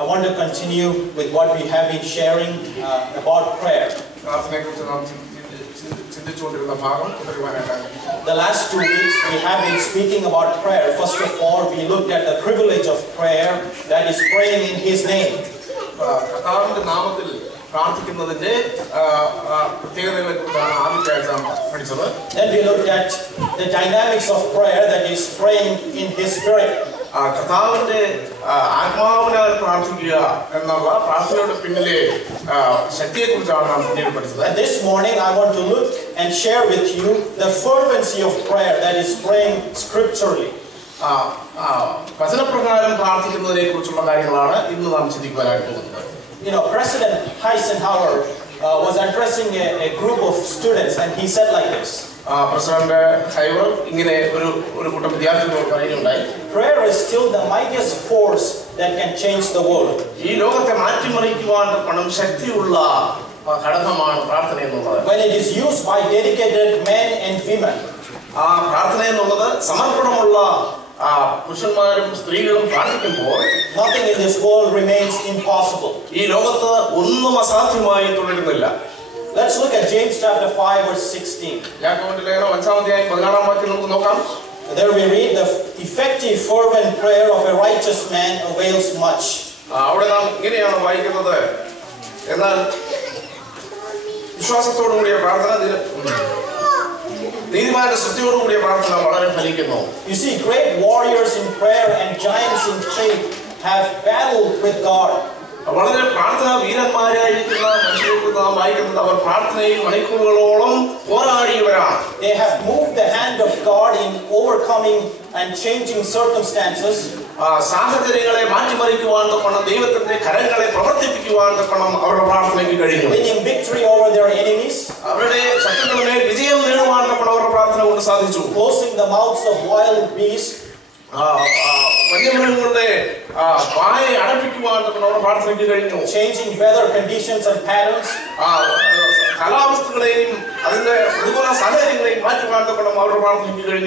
I want to continue with what we have been sharing about prayer. The last 2 weeks we have been speaking about prayer. First of all, we looked at the privilege of prayer, that is praying in His name. Then we looked at the dynamics of prayer, that is praying in His Spirit. And this morning I want to look and share with you the fervency of prayer, that is praying scripturally. You know, President Eisenhower was addressing a group of students, and he said like this. Prayer is still the mightiest force that can change the world. When it is used by dedicated men and women. Nothing in this world remains impossible. Let's look at James chapter 5 verse 16. There we read, the effective fervent prayer of a righteous man avails much. You see, great warriors in prayer and giants in faith have battled with God. They have moved the hand of God in overcoming and changing circumstances. Winning victory over their enemies. Closing the mouths of wild beasts. Changing weather conditions and patterns.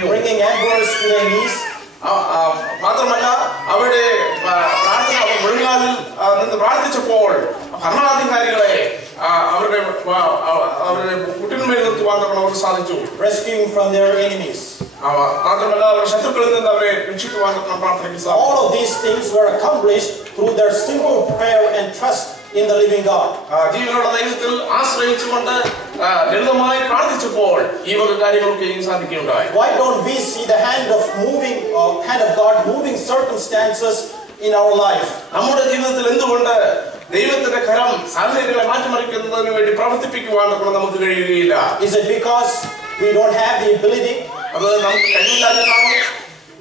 Bringing emperors to their knees. Rescuing from their enemies. All of these things were accomplished through their simple prayer and trust in the living God. Why don't we see the hand of God moving circumstances in our life? Is it because we don't have the ability?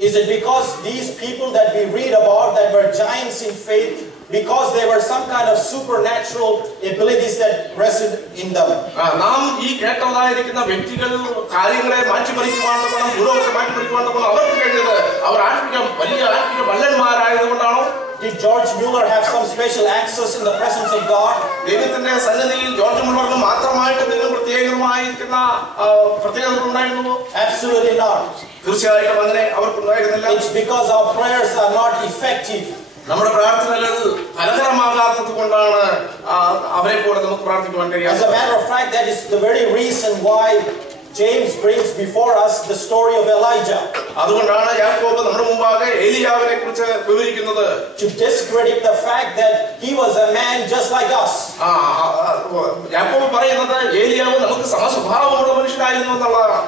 Is it because these people that we read about that were giants in faith, because they were some kind of supernatural abilities that rested in them? Did George Mueller have some special access in the presence of God? Absolutely not. It's because our prayers are not effective. As a matter of fact, that is the very reason why James brings before us the story of Elijah. To discredit the fact that he was a man just like us.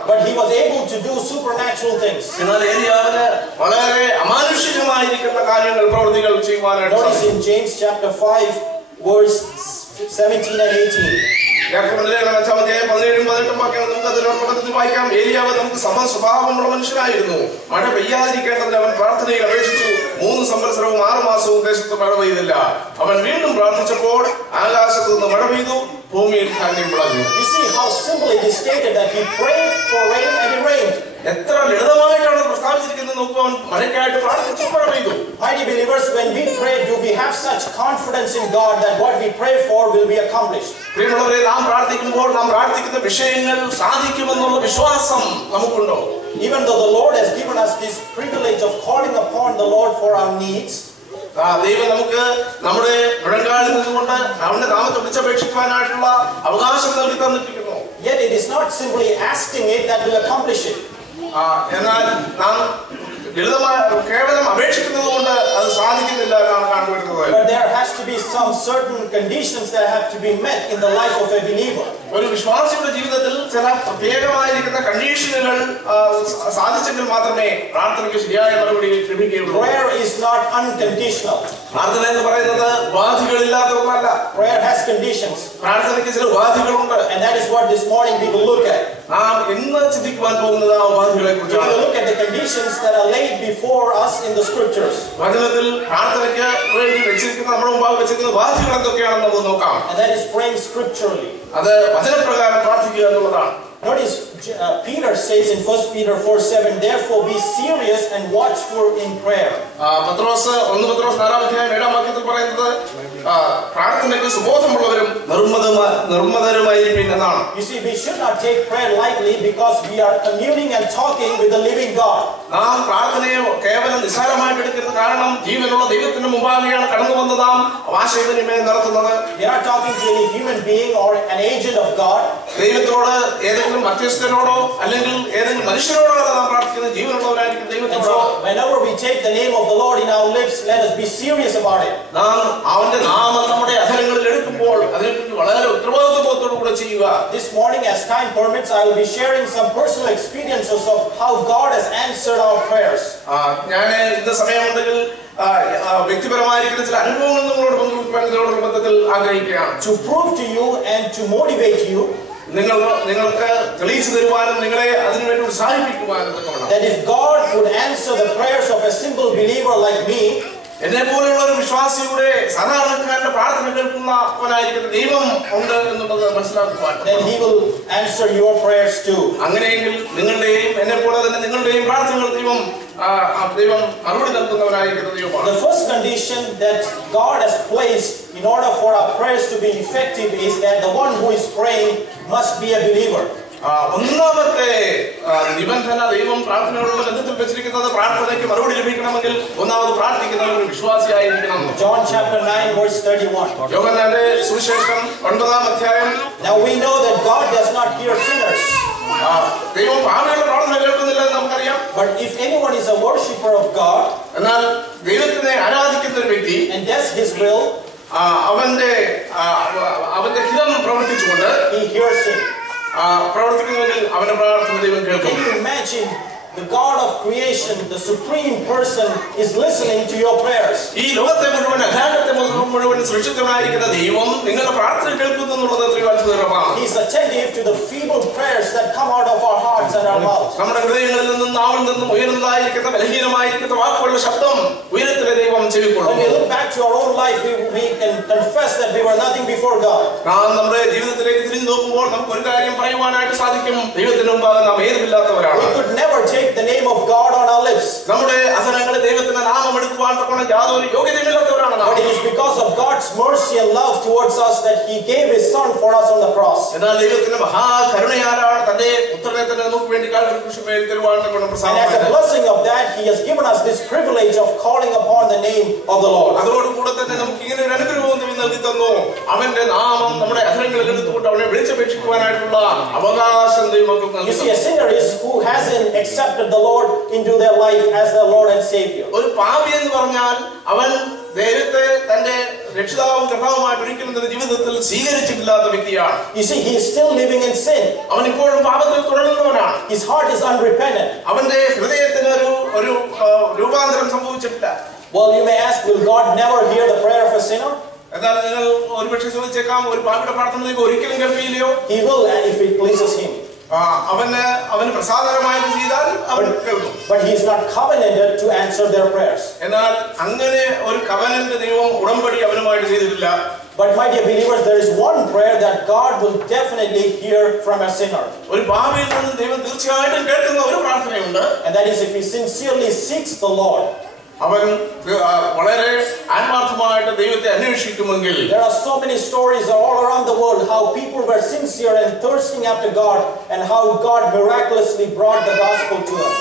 But he was able to do supernatural things. Notice in James chapter 5 verse 17 and 18. You see how simple it is stated that he prayed for rain and it rained. Mighty believers, when we pray, do we have such confidence in God that what we pray for will be accomplished? Even though the Lord has given us this privilege of calling upon the Lord for our needs, ദൈവം നമുക്ക് നമ്മുടെ മുഴങ്കാലിൽ നിന്നുകൊണ്ട് അവന്റെ നാമത്തെ വിളിച്ചപേക്ഷിക്കുവാനായിട്ടുള്ള അവകാശം നൽകി തന്നിരിക്കുന്നു. Yet it is not simply asking it that will accomplish it. എന്നാൽ നാം ലളിതമായി കേവലം അപേക്ഷിക്കുന്നത് കൊണ്ട് അത് സാധിക്കുന്നില്ല എന്നാണ് കണ്ടുവരുന്നത്. But there has to be some certain conditions that have to be met in the life of a believer. ഒരു വിശ്വാസിയുടെ ജീവിതത്തിൽ ചില പ്രത്യേകമായിരിക്കുന്ന കണ്ടീഷനുകൾ സാധിച്ചെങ്കിൽ മാത്രമേ പ്രാർത്ഥനയ്ക്ക് ശരിയായ മറുപടി ലഭിക്കുകയുള്ളൂ. Prayer is not unconditional. പ്രാർത്ഥന എന്ന് പറയുന്നത് ഉപാധികളില്ലാത്ത ഒന്നല്ല. Prayer has conditions. പ്രാർത്ഥനയ്ക്ക് ചില ഉപാധികളുണ്ട്. And that is what this morning we will look at. നാം ഇന്ന് ചിന്തിക്കുവാൻ പോകുന്നത് ആ ഉപാധികളെ We കുറിച്ചാണ്. will look at the conditions that are laid before us in the scriptures. വചനത്തിൽ പ്രാർത്ഥനയ്ക്ക് വേണ്ടി വെച്ചിരിക്കുന്ന നമ്മുടെ മുമ്പാകെ വെച്ചിരിക്കുന്ന ഉപാധികൾ എന്തൊക്കെയാണെന്ന് നമുക്ക് നോക്കാം. And that is praying scripturally. അത് വചനപ്രകാരം പ്രാർത്ഥിക്കുക എന്നുള്ളതാണ്. Notice Peter says in 1 Peter 4:7, therefore be serious and watchful in prayer. പത്രോസ് 1 പത്രോസ് 4:7 പറയുന്നത് പ്രാർത്ഥനയ്ക്ക് സുബോധമുള്ളവരും നിർമ്മതരുമായിരിക്കും എന്നാണ്. You see, we should not take prayer lightly because we are communing and talking with the living God. നാം പ്രാർത്ഥനയെ കേവലം നിസ്സാരമായിട്ട് എടുക്കരുത്. കാരണം ജീവനുള്ള ദൈവത്തിന്റെ മുമ്പാകെയാണ് കടന്നു വന്ന് നാം ആശയവിനിമയം നടത്തുന്നത്. We are not talking to any human being or an agent of God. ദൈവത്തോട് ഏതെങ്കിലും മധ്യസ്ഥനോടോ അല്ലെങ്കിൽ ഏതെങ്കിലും മനുഷ്യരോടോ നാം പ്രാർത്ഥിക്കുന്നത് ജീവനുള്ളവരായിരിക്കും ദൈവത്തോട്. So whenever we take the name of the Lord in our lips, let us be serious about it. നാം അവന്റെ നാമം നമ്മുടെ അധരങ്ങളിൽ എടുക്കുമ്പോൾ അതിനെക്കുറിച്ച് വളരെ ഉത്തരവാദിത്വത്തോടു കൂടെ ചെയ്യുക. This morning, as time permits, I will be sharing some personal experiences of how God has answered our prayers. ഞാൻ ഇന്ന് സമയമുണ്ടെങ്കിൽ വ്യക്തിപരമായിരിക്കുന്ന ചില അനുഭവങ്ങൾ നിങ്ങളോട് പങ്കുവെക്കുവാൻ ബന്ധത്തിൽ ആഗ്രഹിക്കുകയാണ്. To prove to you and to motivate you നിങ്ങൾക്ക് തെളിയിച്ചു തരുവാനും നിങ്ങളെ അതിനുവേണ്ടി ഉത്സാഹിപ്പിക്കുവാനും that if God would answer the prayers of a simple believer like me, എന്നെ പോലെയുള്ള ഒരു വിശ്വാസിയുടെ സാധാരണക്കാരന്റെ പ്രാർത്ഥന കേൾക്കുന്നവനായിരിക്കുന്ന ദൈവം ഉണ്ട് എന്നുള്ളത് മനസ്സിലാക്കുവാൻ, then He will answer your prayers too. അങ്ങനെയെങ്കിൽ നിങ്ങളുടെയും എന്നെ പോലെ തന്നെ നിങ്ങളുടെയും പ്രാർത്ഥനകൾ ദൈവം മറുപടി നൽകുന്നവനായിരിക്കുന്ന ദൈവമാണ്. The first condition that God has placed in order for our prayers to be effective is that the one who is praying must be a believer. ഒന്നാമത്തെ നിബന്ധന ദൈവം പ്രാർത്ഥനയോടുള്ള ബന്ധത്തിൽ വെച്ചിരിക്കുന്നത് പ്രാർത്ഥനയ്ക്ക് മറുപടി ലഭിക്കണമെങ്കിൽ ഒന്നാമത് പ്രാർത്ഥിക്കുന്നവർ ഒരു വിശ്വാസിയായിരിക്കണം. John chapter 9 verse 31. യോഹന്നാന്റെ സുവിശേഷം 9-ാം അധ്യായം. Now we know that God does not hear sinners. ദൈവം പാപികളുടെ പ്രാർത്ഥന കേൾക്കുന്നില്ല എന്ന് നമുക്കറിയാം. But if anyone is a worshipper of God, എന്നാൽ ദൈവത്തിനെ ആരാധിക്കുന്ന ഒരു വ്യക്തി and does His will, അവന്റെ ഹിതം പ്രവർത്തിച്ചുകൊണ്ട് He hears him. പ്രവർത്തിക്കുന്നെങ്കിൽ അവന്റെ പ്രാർത്ഥന ദൈവം കേൾക്കും. Can you imagine the God of creation, the supreme person, is listening to your prayers? ഈ ലോകത്തെ മുഴുവൻ അഖാണ്ടത്തെ മുഴുവൻ സൃഷ്ടിച്ചവനായിരിക്കുന്ന ദൈവം നിങ്ങളുടെ പ്രാർത്ഥന കേൾക്കുന്നു എന്നുള്ളത് എത്രയോ അത്ഭുതകരമാണ്. He is attentive to the feeble prayers that come out of our hearts and our mouths. നമ്മുടെ ഹൃദയങ്ങളിൽ നിന്നും നാവിൽ നിന്നും ഉയർന്നതായിരിക്കുന്ന ബലഹീനമായിരിക്കുന്ന വാക്കുകളുടെ ശബ്ദം ഉയരത്തിലെ ദൈവം ചെവിക്കൊള്ളും. When we look back to our own life, we can confess that we were nothing before God. നാം നമ്മുടെ ജീവിതത്തിലേക്ക് തിരിഞ്ഞു നോക്കുമ്പോൾ നമുക്ക് ഒരു കാര്യം പറയുവാനായിട്ട് സാധിക്കും, ദൈവത്തിന് മുമ്പാകെ നാം ഏതുമില്ലാത്തവരാണ്. We could never take the name of God on our lips. നമ്മുടെ അധരങ്ങളിൽ ദൈവത്തിന്റെ നാമം എടുക്കുവാൻ തക്കവണ്ണം യാതൊരു യോഗ്യതയുമില്ലാത്തവരാണ് നാം. But it is because of God's mercy and love towards us that He gave His Son for us on the cross. എന്നാൽ ദൈവത്തിന്റെ മഹാകരുണയാലാണ് തന്റെ പുത്രനെ തന്നെ നമുക്ക് വേണ്ടി കാൽവരി ക്രൂശിന്മേൽ തരുവാൻ തക്കവണ്ണം And as a പ്രസാദിച്ചത്. blessing of that, He has given us this privilege of calling upon the name of the Lord. അതോടുകൂടെ തന്നെ നമുക്ക് ഇങ്ങനെ ഒരു അനുഗ്രഹവും ദൈവം നൽകി തന്നു. അവന്റെ നാമം നമ്മുടെ അധരങ്ങളിൽ എടുത്തുകൊണ്ട് അവനെ വിളിച്ചപേക്ഷിക്കുവാനായിട്ടുള്ള അവകാശം ദൈവം നമുക്ക് നൽകി. You see, a sinner is who hasn't accepted the Lord into their life as their Lord and Savior. ഒരു പാപി എന്ന് പറഞ്ഞാൽ അവൻ ദൈവത്തെ തന്റെ രക്ഷിതാവും കർത്താവുമായിട്ട് ഒരിക്കലും തന്റെ ജീവിതത്തിൽ സ്വീകരിച്ചിട്ടില്ലാത്ത വ്യക്തിയാണ്. You see, he is still living in sin. അവൻ ഇപ്പോഴും പാപത്തിൽ തുടരുന്നവനാണ്. His heart is unrepentant. അവന്റെ ഹൃദയത്തിന് ഒരു രൂപാന്തരം സംഭവിച്ചിട്ടില്ല. Well, you may ask, will God never hear the prayer of a sinner? എന്നാൽ നിങ്ങൾ ഒരുപക്ഷെ ചോദിച്ചേക്കാം, ഒരു പാപിയുടെ പ്രാർത്ഥന ഒരിക്കലും കേൾക്കില്ലയോ? He will, if it pleases Him. അവന് പ്രസാദകരമായത് ചെയ്താൽ അവൻ കേൾക്കും. But He is not covenanted to answer their prayers. എന്നാൽ അങ്ങനെ ഒരു കവനന്റ് ദൈവം ഉടമ്പടി അവനുമായിട്ട് ചെയ്തിട്ടില്ല. But my dear believers, there is one prayer that God will definitely hear from a sinner. ഒരു പാപിയിൽ നിന്നും ദൈവം തീർച്ചയായിട്ടും കേൾക്കുന്ന ഒരു പ്രാർത്ഥനയുണ്ട്. And that is if he sincerely seeks the Lord. അവൻ വളരെ ആത്മാർത്ഥമായിട്ട് ദൈവത്തെ അന്വേഷിക്കുമെങ്കിൽ. There are so many stories all around the world how people were sincere and thirsting after God and how God miraculously brought the gospel to them.